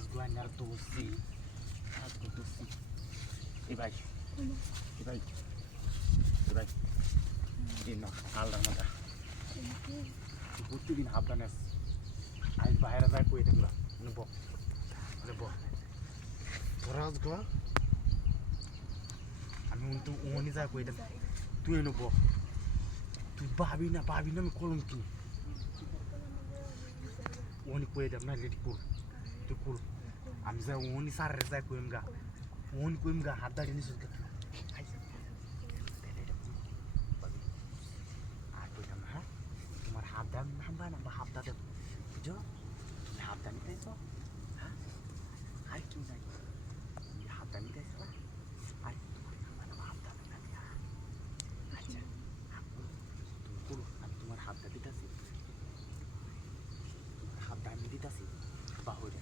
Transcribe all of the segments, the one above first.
রাজগুয়ার দোষী রাজগুয়ার দোষী এ ভাই এ ভাই এ ভাই দিন আলাদার মধ্যে প্রতিদিন হাবদানে আজ বাইরে যায় কই দেখলো মানে বক রাজগুয়া আমি তো ওনি যা কই দেখ তুই এনে বক তুই ভাবি না আমি কলম কি ওনি কই দেব না লেট কুল তুই কুল আমি যা ওনি সারে যা কইম গা হাত দাঁড়িয়ে নিছিস তুই আর কইতাম না হ্যাঁ তোমার হাত দাম নাম্বা হাত দাঁড়ে বুঝো তুমি হাত দাঁড়িয়ে তাইছো হ্যাঁ আর কি যাই হাত দাঁড়িয়ে তাইছো আর তোমার নাম্বা হাত দাঁড়ে না দিয়া আচ্ছা তুমি কুল আমি তোমার হাত দাঁড়িয়ে দিতেছি হাত দাঁড়িয়ে দিতেছি বাহুরে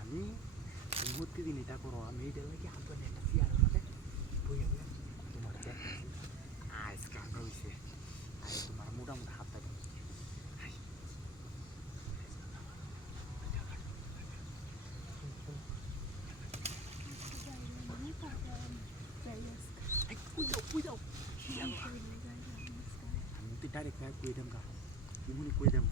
আমি প্রতিদিন এটা করো আমি এটা লাগে হাত ধরে একটা চেয়ারের মধ্যে বইয়া তোমার আজকে আমরা হয়েছে আর তোমার মোটামুটি হাতটা দেবো আমি তো ডাইরেক্ট কই দেম গা তুমি কই দেম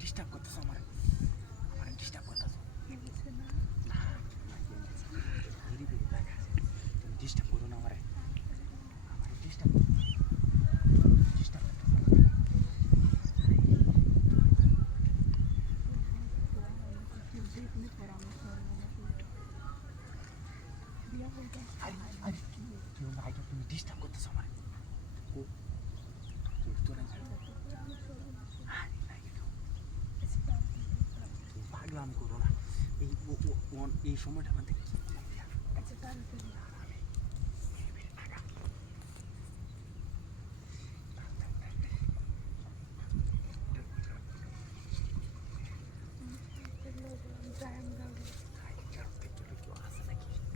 ডিস্টার্ব করতেছো আমার ডিস্টার্ব করতেছো তুমি ডিস্টার্ব করো না আমার ডিস্টার্ব তুমি ডিস্টার্ব করতেছো আমার পাগলাম করো না এই সময়টা আমাদের